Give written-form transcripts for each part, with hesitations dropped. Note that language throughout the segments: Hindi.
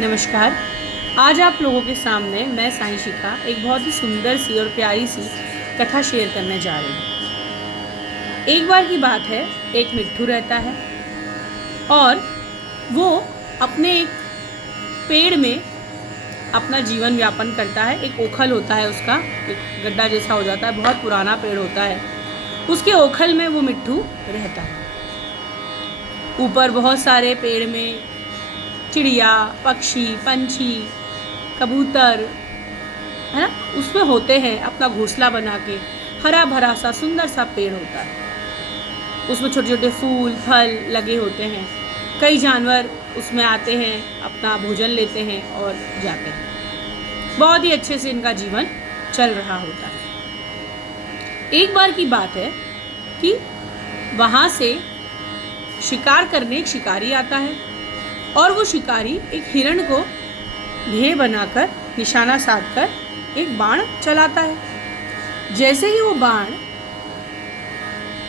नमस्कार। आज आप लोगों के सामने मैं साई शिखा एक बहुत ही सुंदर सी और प्यारी सी कथा शेयर करने जा रही हूँ। एक बार की बात है, एक मिट्ठू रहता है और वो अपने एक पेड़ में अपना जीवन यापन करता है। एक ओखल होता है उसका, एक गड्ढा जैसा हो जाता है, बहुत पुराना पेड़ होता है। उसके ओखल में वो मिट्ठू रहता है। ऊपर बहुत सारे पेड़ में चिड़िया, पक्षी, पंछी, कबूतर, है ना, उसमें होते हैं अपना घोंसला बना के। हरा भरा सा सुंदर सा पेड़ होता है, उसमें छोटे छोटे फूल फल लगे होते हैं। कई जानवर उसमें आते हैं, अपना भोजन लेते हैं और जाते हैं। बहुत ही अच्छे से इनका जीवन चल रहा होता है। एक बार की बात है कि वहाँ से शिकार करने एक शिकारी आता है और वो शिकारी एक हिरण को ध्येय बनाकर, निशाना साधकर एक बाण चलाता है। जैसे ही वो बाण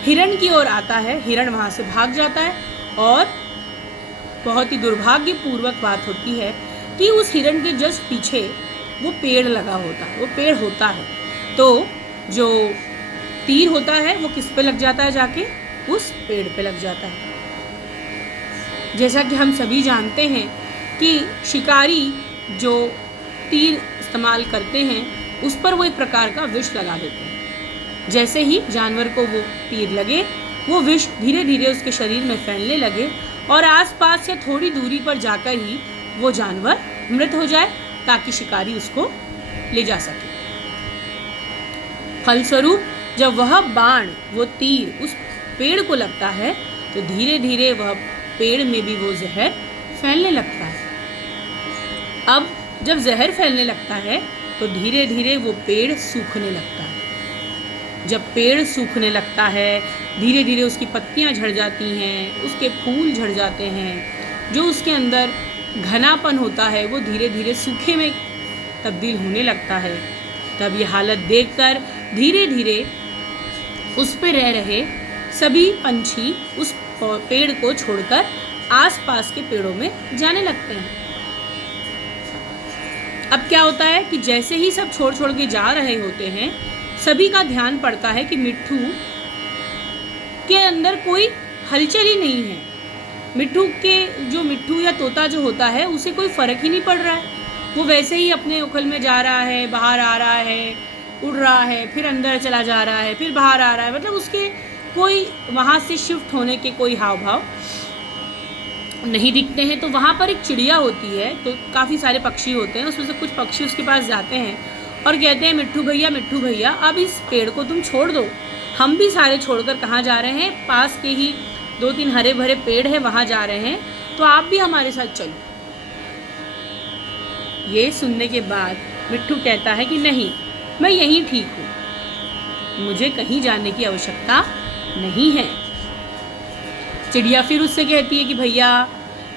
हिरण की ओर आता है, हिरण वहाँ से भाग जाता है। और बहुत ही दुर्भाग्यपूर्वक बात होती है कि उस हिरण के जस्ट पीछे वो पेड़ लगा होता है, वो पेड़ होता है। तो जो तीर होता है वो किस पे लग जाता है? जाके उस पेड़ पे लग जाता है। जैसा कि हम सभी जानते हैं कि शिकारी जो तीर इस्तेमाल करते हैं उस पर वो एक प्रकार का विष लगा देते हैं। जैसे ही जानवर को वो तीर लगे, वो विष धीरे धीरे उसके शरीर में फैलने लगे और आसपास या थोड़ी दूरी पर जाकर ही वो जानवर मृत हो जाए, ताकि शिकारी उसको ले जा सके। फलस्वरूप जब वह बाण, वो तीर उस पेड़ को लगता है तो धीरे धीरे वह पेड़ में भी वो जहर फैलने लगता है। अब जब जहर फैलने लगता है तो धीरे धीरे वो पेड़ सूखने लगता है। जब पेड़ सूखने लगता है, धीरे धीरे उसकी पत्तियां झड़ जाती हैं, उसके फूल झड़ जाते हैं। जो उसके अंदर घनापन होता है वो धीरे धीरे सूखे में तब्दील होने लगता है। तब ये हालत देखकर धीरे धीरे उस पे रह रहे सभी पंछी उस पेड़ को छोड़कर आसपास के पेड़ों में जाने लगते हैं। अब क्या होता है कि जैसे ही सब छोड़ छोड़ के जा रहे होते हैं, सभी का ध्यान पड़ता है कि मिट्ठू के अंदर कोई हलचल ही नहीं है। मिट्ठू या तोता जो होता है उसे कोई फर्क ही नहीं पड़ रहा है। वो वैसे ही अपने उखल में जा रहा है, बाहर आ रहा है, उड़ रहा है, फिर अंदर चला जा रहा है, फिर बाहर आ रहा है। मतलब उसके कोई वहाँ से शिफ्ट होने के कोई हाव भाव नहीं दिखते हैं। तो वहाँ पर एक चिड़िया होती है, तो काफ़ी सारे पक्षी होते हैं, उसमें से कुछ पक्षी उसके पास जाते हैं और कहते हैं, मिट्ठू भैया अब इस पेड़ को तुम छोड़ दो। हम भी सारे छोड़कर कहाँ जा रहे हैं? पास के ही 2-3 हरे भरे पेड़ हैं, वहाँ जा रहे हैं, तो आप भी हमारे साथ चलो। ये सुनने के बाद मिट्ठू कहता है कि नहीं, मैं यहीं ठीक हूँ, मुझे कहीं जाने की आवश्यकता नहीं है। चिड़िया फिर उससे कहती है कि भैया,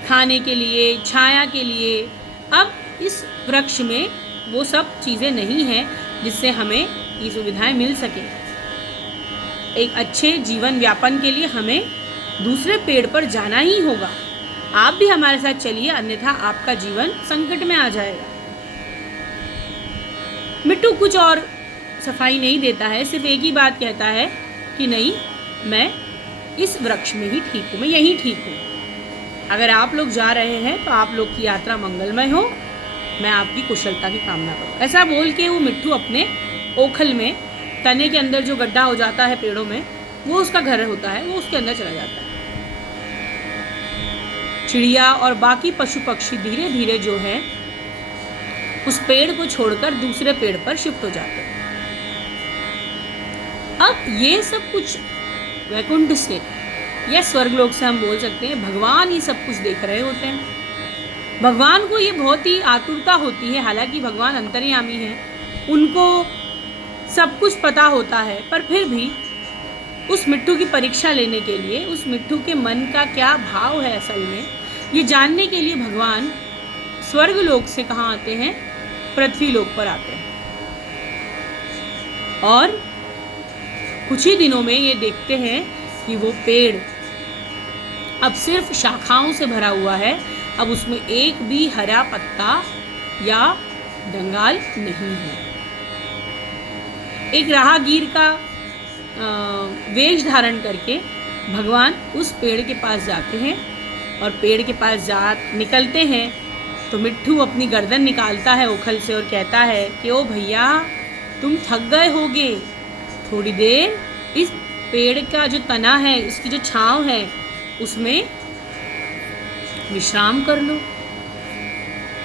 खाने के लिए, छाया के लिए अब इस वृक्ष में वो सब चीज़ें नहीं हैं जिससे हमें ये सुविधाएं मिल सके। एक अच्छे जीवन व्यापन के लिए हमें दूसरे पेड़ पर जाना ही होगा। आप भी हमारे साथ चलिए, अन्यथा आपका जीवन संकट में आ जाएगा। मिट्ठू कुछ और सफाई नहीं देता है, सिर्फ एक ही बात कहता है कि नहीं, मैं इस वृक्ष में ही ठीक हूँ, मैं यहीं ठीक हूँ। अगर आप लोग जा रहे हैं तो आप लोग की यात्रा मंगलमय हो, मैं आपकी कुशलता की कामना करूँ। ऐसा बोल के वो मिट्ठू अपने ओखल में, तने के अंदर जो गड्ढा हो जाता है पेड़ों में, वो उसका घर होता है, वो उसके अंदर चला जाता है। चिड़िया और बाकी पशु पक्षी धीरे धीरे जो है उस पेड़ को छोड़कर दूसरे पेड़ पर शिफ्ट हो जाते हैं। अब ये सब कुछ वैकुंठ से या स्वर्गलोक से हम बोल सकते हैं, भगवान ये सब कुछ देख रहे होते हैं। भगवान को ये बहुत ही आतुरता होती है, हालांकि भगवान अंतर्यामी हैं, उनको सब कुछ पता होता है, पर फिर भी उस मिट्ठू की परीक्षा लेने के लिए, उस मिट्ठू के मन का क्या भाव है असल में, ये जानने के लिए भगवान स्वर्गलोक से कहाँ आते हैं? पृथ्वी लोक पर आते हैं। और कुछ ही दिनों में ये देखते हैं कि वो पेड़ अब सिर्फ शाखाओं से भरा हुआ है अब उसमें एक भी हरा पत्ता या डंगाल नहीं है। एक राहगीर का वेश धारण करके भगवान उस पेड़ के पास जाते हैं और पेड़ के पास निकलते हैं तो मिट्ठू अपनी गर्दन निकालता है ओखल से और कहता है कि ओ भैया, तुम थक गए होगे, थोड़ी देर इस पेड़ का जो तना है, इसकी जो छांव है, उसमें विश्राम कर लो।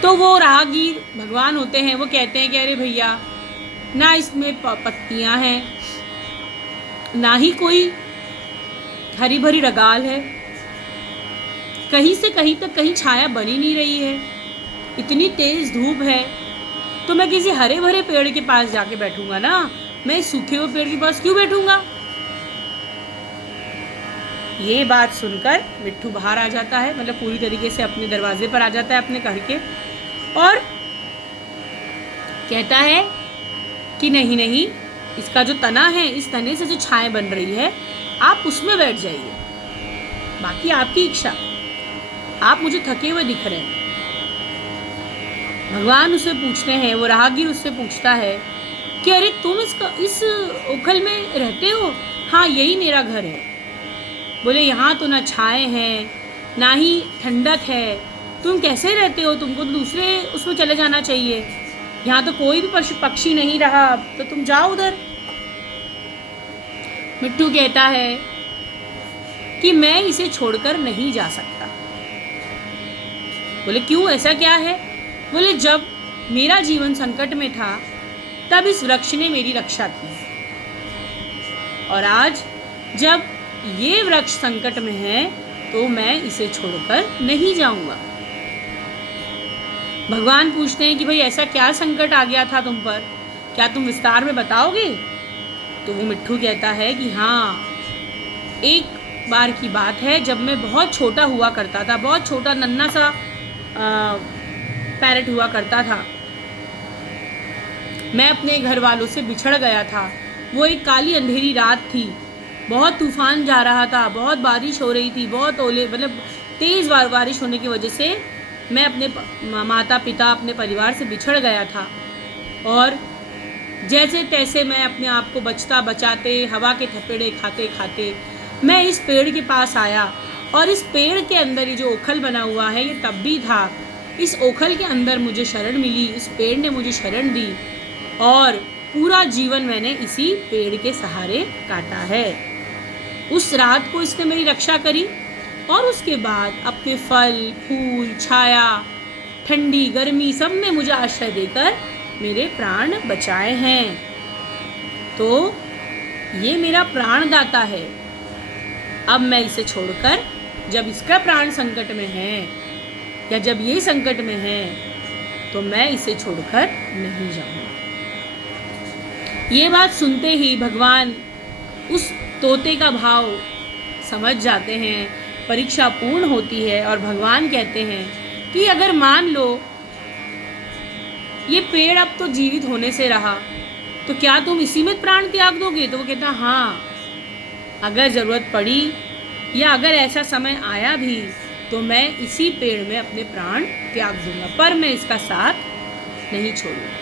तो वो राहगीर भगवान होते हैं, वो कहते हैं कि अरे भैया, ना इसमें पत्तियां हैं, ना ही कोई हरी भरी रगाल है, कहीं से कहीं तक कहीं छाया बनी नहीं रही है, इतनी तेज धूप है, तो मैं किसी हरे भरे पेड़ के पास जाके बैठूंगा ना, मैं सूखे हुए पेड़ के पास क्यों बैठूंगा। ये बात सुनकर मिट्ठू बाहर आ जाता है, मतलब पूरी तरीके से अपने दरवाजे पर आ जाता है अपने घर के, और कहता है कि नहीं नहीं, इसका जो तना है, इस तने से जो छाया बन रही है, आप उसमें बैठ जाइए, बाकी आपकी इच्छा, आप मुझे थके हुए दिख रहे हैं। भगवान उससे पूछते हैं, वो राहगीर उससे पूछता है कि अरे तुम इस ओखल में रहते हो? हाँ, यही मेरा घर है। बोले यहाँ तो ना छाए हैं, ना ही ठंडक है, तुम कैसे रहते हो? तुमको तो दूसरे उसमें चले जाना चाहिए, यहाँ तो कोई भी पशु पक्षी नहीं रहा, तो तुम जाओ उधर। मिट्ठू कहता है कि मैं इसे छोड़कर नहीं जा सकता। बोले क्यों, ऐसा क्या है? बोले जब मेरा जीवन संकट में था तब इस वृक्ष ने मेरी रक्षा की, और आज जब ये वृक्ष संकट में है तो मैं इसे छोड़कर नहीं जाऊंगा। भगवान पूछते हैं कि भाई ऐसा क्या संकट आ गया था तुम पर, क्या तुम विस्तार में बताओगे? तो वो मिट्ठू कहता है कि हाँ, एक बार की बात है, जब मैं बहुत छोटा हुआ करता था, बहुत छोटा नन्हा सा पैरट हुआ करता था, मैं अपने घर वालों से बिछड़ गया था। वो एक काली अंधेरी रात थी, बहुत तूफान जा रहा था, बहुत बारिश हो रही थी, बहुत ओले, मतलब तेज़ बारिश होने की वजह से मैं अपने माता पिता, अपने परिवार से बिछड़ गया था, और जैसे तैसे मैं अपने आप को बचाते, हवा के थपेड़े खाते खाते मैं इस पेड़ के पास आया, और इस पेड़ के अंदर ये जो ओखल बना हुआ है, ये तब भी था। इस ओखल के अंदर मुझे शरण मिली, इस पेड़ ने मुझे शरण दी, और पूरा जीवन मैंने इसी पेड़ के सहारे काटा है। उस रात को इसने मेरी रक्षा करी, और उसके बाद अपने फल फूल, छाया, ठंडी गर्मी, सब में मुझे आश्रय देकर मेरे प्राण बचाए हैं। तो ये मेरा प्राणदाता है। अब मैं इसे छोड़कर, जब इसका प्राण संकट में है या जब ये संकट में है, तो मैं इसे छोड़कर नहीं जाऊंगा। ये बात सुनते ही भगवान उस तोते का भाव समझ जाते हैं। परीक्षा पूर्ण होती है और भगवान कहते हैं कि अगर मान लो ये पेड़ अब तो जीवित होने से रहा, तो क्या तुम इसी में प्राण त्याग दोगे? तो वो कहता हाँ, अगर ज़रूरत पड़ी या अगर ऐसा समय आया भी तो मैं इसी पेड़ में अपने प्राण त्याग दूंगा, पर मैं इसका साथ नहीं छोड़ूंगा।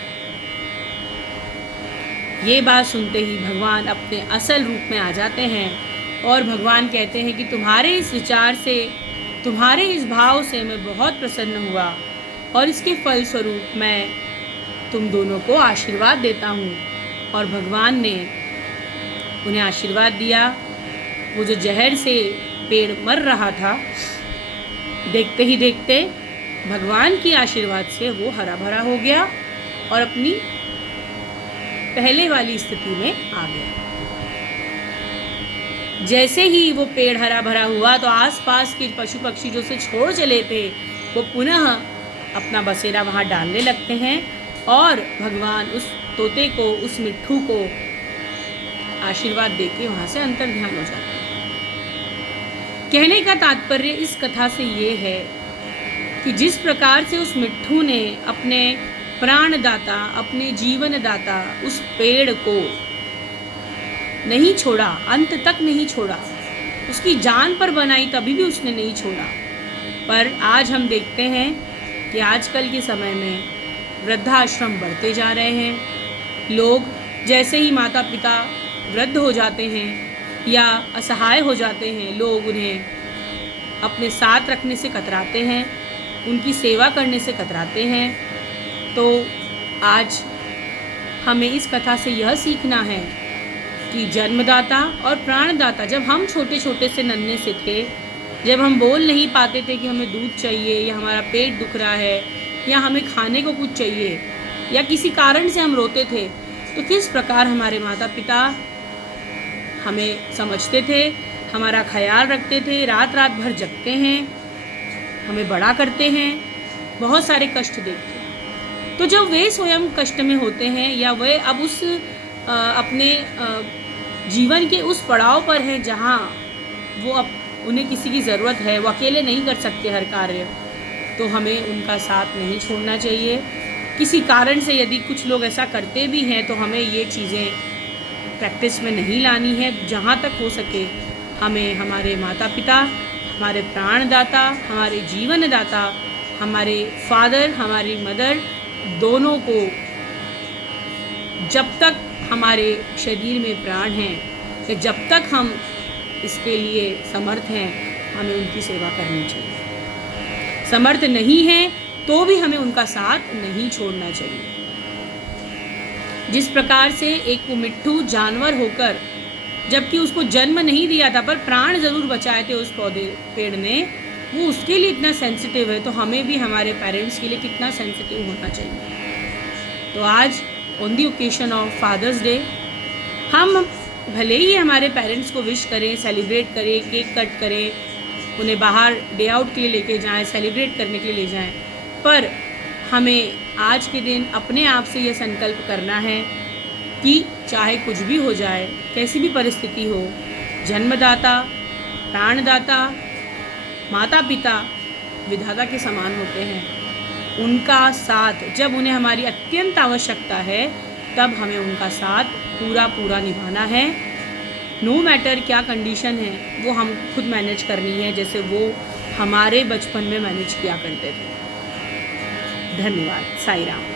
ये बात सुनते ही भगवान अपने असल रूप में आ जाते हैं, और भगवान कहते हैं कि तुम्हारे इस विचार से, तुम्हारे इस भाव से मैं बहुत प्रसन्न हुआ, और इसके फलस्वरूप मैं तुम दोनों को आशीर्वाद देता हूँ। और भगवान ने उन्हें आशीर्वाद दिया। वो जो जहर से पेड़ मर रहा था, देखते ही देखते भगवान की आशीर्वाद से वो हरा भरा हो गया और अपनी पहले वाली स्थिति में आ गया। जैसे ही वो पेड़ हरा भरा हुआ तो आसपास के पशु पक्षी जो उसे छोड़ चले थे, वो पुनः अपना बसेरा वहाँ डालने लगते हैं, और भगवान उस तोते को, उस मिट्ठू को आशीर्वाद देके वहाँ से अंतर ध्यान हो जाते हैं। कहने का तात्पर्य इस कथा से ये है कि जिस प्रकार से उस मिट्ठू ने अपने प्राणदाता, अपने जीवनदाता उस पेड़ को नहीं छोड़ा, अंत तक नहीं छोड़ा, उसकी जान पर बनाई तभी भी उसने नहीं छोड़ा, पर आज हम देखते हैं कि आजकल के समय में वृद्धाश्रम बढ़ते जा रहे हैं। लोग जैसे ही माता पिता वृद्ध हो जाते हैं या असहाय हो जाते हैं, लोग उन्हें अपने साथ रखने से कतराते हैं, उनकी सेवा करने से कतराते हैं। तो आज हमें इस कथा से यह सीखना है कि जन्मदाता और प्राणदाता, जब हम छोटे छोटे से नन्हे से थे, जब हम बोल नहीं पाते थे कि हमें दूध चाहिए या हमारा पेट दुख रहा है या हमें खाने को कुछ चाहिए या किसी कारण से हम रोते थे, तो किस प्रकार हमारे माता पिता हमें समझते थे, हमारा ख्याल रखते थे, रात रात भर जगते हैं, हमें बड़ा करते हैं, बहुत सारे कष्ट देखते हैं। तो जब वे स्वयं कष्ट में होते हैं या वे अब उस अपने जीवन के उस पड़ाव पर हैं जहाँ वो अब उन्हें किसी की ज़रूरत है, वो अकेले नहीं कर सकते हर कार्य, तो हमें उनका साथ नहीं छोड़ना चाहिए। किसी कारण से यदि कुछ लोग ऐसा करते भी हैं तो हमें ये चीज़ें प्रैक्टिस में नहीं लानी है। जहाँ तक हो सके हमें हमारे माता पिता, हमारे प्राणदाता, हमारे जीवनदाता, हमारे फादर, हमारी मदर, दोनों को जब तक हमारे शरीर में प्राण हैं या जब तक हम इसके लिए समर्थ हैं, हमें उनकी सेवा करनी चाहिए। समर्थ नहीं है तो भी हमें उनका साथ नहीं छोड़ना चाहिए। जिस प्रकार से एक मिट्ठू जानवर होकर, जबकि उसको जन्म नहीं दिया था पर प्राण ज़रूर बचाए थे उस पेड़ ने, वो उसके लिए इतना सेंसिटिव है, तो हमें भी हमारे पेरेंट्स के लिए कितना सेंसिटिव होना चाहिए। तो आज on the occasion of father's day हम भले ही हमारे पेरेंट्स को विश करें, सेलिब्रेट करें, केक कट करें, उन्हें बाहर डे आउट के लिए लेके जाएं, सेलिब्रेट करने के लिए ले जाएं, पर हमें आज के दिन अपने आप से यह संकल्प करना है कि चाहे कुछ भी हो जाए, कैसी भी परिस्थिति हो, जन्मदाता, प्राणदाता, माता पिता विधाता के समान होते हैं। उनका साथ जब उन्हें हमारी अत्यंत आवश्यकता है, तब हमें उनका साथ पूरा निभाना है। नो मैटर क्या कंडीशन है, वो हम खुद मैनेज करनी है, जैसे वो हमारे बचपन में मैनेज किया करते थे। धन्यवाद। साई राम।